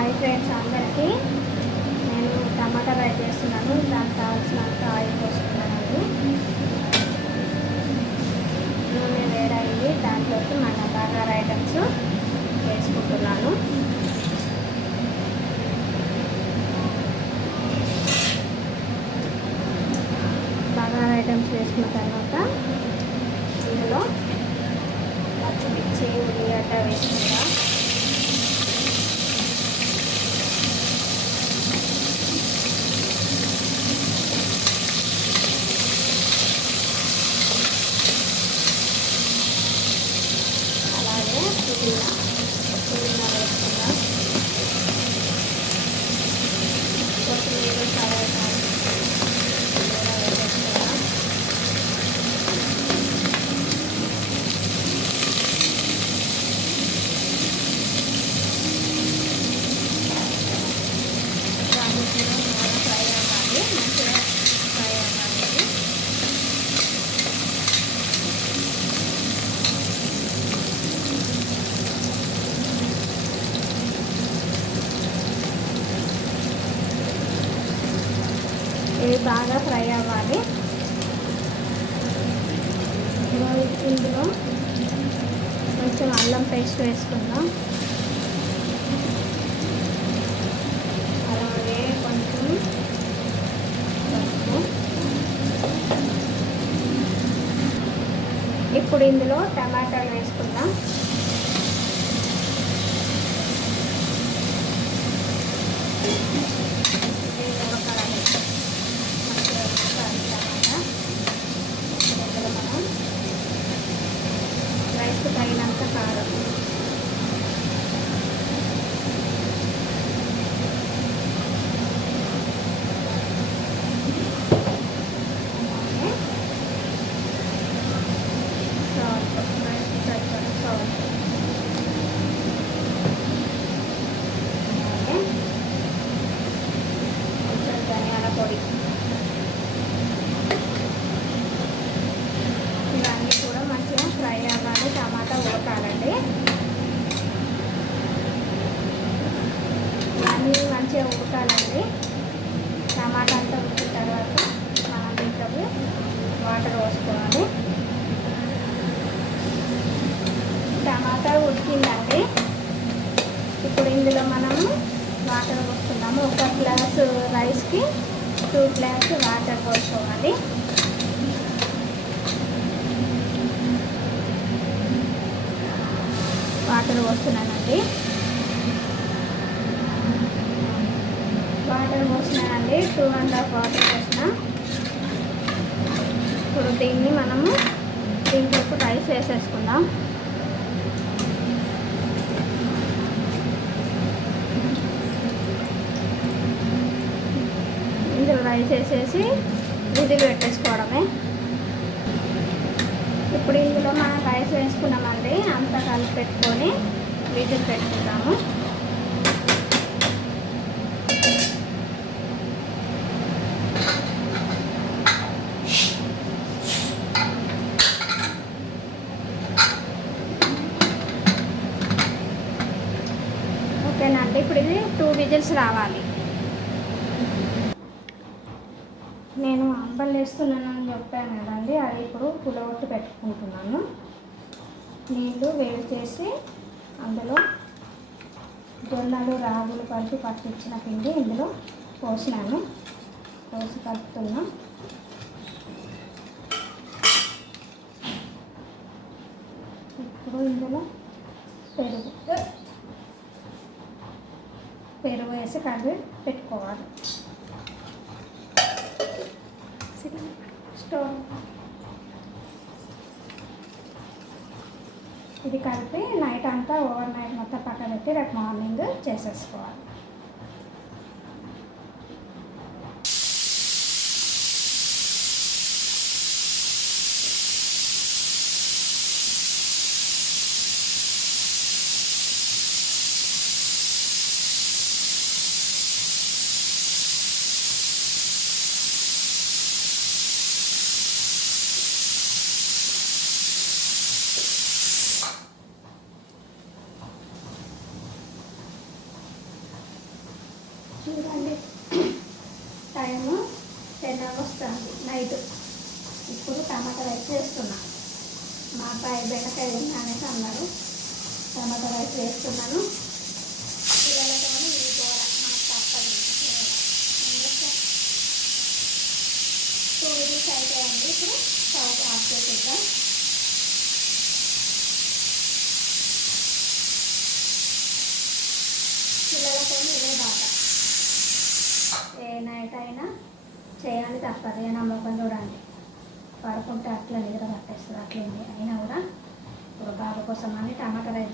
Hi friends అందరికీ. నేను టమాటా rice చేస్తున్నాను. దానికి కావాల్సినంత ఆయిల్ పోసుకున్నానండి. నూనె వేడైంది. దాంట్లోకి మన బగారా ఐటమ్స్ వేసుకుంటున్నాను. బగారా ఐటమ్స్ వేసుకున్న తర్వాత ఇందులో పచ్చిమిర్చి ఉల్లిగడ్డ వేసుకుందాం. అలాగే పుదీనా వేసుకుందాం. కొత్తిమీర కరివేపాకు వేసుకుందాం. దాన్ని కూడా బాగా ఫ్రై అవ్వాలి. మంచిగా ఫ్రై అవ్వాలి. ఇవి బాగా ఫ్రై అవ్వాలి. ఇందులో కొంచెం అల్లం పేస్ట్ వేసుకుందాం. అలాగే కొంచెం పసుపు. ఇప్పుడు ఇందులో టమాటాలు వేసుకుందాం. రైస్ తగినంత కారం, సాల్ట్, రైస్ సరిపడ సాల్ట్, అలాగే కొంచెం ధనియాల పొడి. ఇవన్నీ కూడా మంచిగా ఫ్రై అవ్వాలి. టమాటా ఉడకాలండి. ఇవన్నీ మంచిగా ఉడకాలండి. టమాటా అంతా ఉడికిన తర్వాత మనం దీంట్లోకి వాటర్ పోసుకోవాలి. టమాటా ఉడికిందండి. ఇప్పుడు ఇందులో మనము వాటర్ పోసుకున్నాము. 1 గ్లాసు రైస్కి 2 గ్లాసు వాటర్ పోసుకోవాలి. వాటర్ పోస్తున్నానండి. వాటర్ పోసినానండి. 2.5 వాటర్ పోసిన. ఇప్పుడు దీన్ని మనము దీంట్లోకి రైస్ వేసేసుకుందాం. ఇందులో రైస్ వేసేసి విజిల్ పెట్టేసుకోవడమే. ఇప్పుడు ఇందులో మనం రైస్ వేసుకున్నామండి. అంతా కలిపి పెట్టుకొని విజిల్ పెట్టుకుందాము. ఓకేనండి. ఇప్పుడు ఇది 2 విజిల్స్ రావాలి. నేను అంబలు వేస్తున్నానని చెప్పాను కదండి, అది ఇప్పుడు పులగొట్టి పెట్టుకుంటున్నాను. నీళ్ళు వేడి చేసి అందులో జొన్నలు రాగులు కలిపి పట్టించిన పిండి ఇందులో పోసినాను. పోసి కలుపుతున్నా. ఇప్పుడు ఇందులో పెరుగు వేసి కలిపి పెట్టుకోవాలి. స్టవ్ ఇది కలిపి నైట్ అంతా ఓవర్ నైట్ మొత్తం పక్కన పెట్టి రేపు మార్నింగ్ చేసేసుకోవాలి. బాగా వస్తుంది నైట్. ఇప్పుడు టమాటా రైస్ చేస్తున్నా. మా అబ్బాయి బెండకాయ తిన్నానేసి అన్నారు, టమాటా రైస్ వేస్తున్నాను. పిల్లలతో ఇది కూర మాకు తప్పదు. 2 విజిల్స్ అయిపోయింది. ఇప్పుడు స్టవ్ ఆఫ్ చేసేద్దాం. పిల్లలతో ఇదే బాగా ఏ నైట్ అయినా చేయాలి తప్పదు. ఏ నమ్మకం చూడండి, పడుకుంటే అట్లా నిద్ర పట్టేస్తుంది. అట్లేంది అయినా కూడా ఇప్పుడు బాబు కోసం అని టమాటా రైస్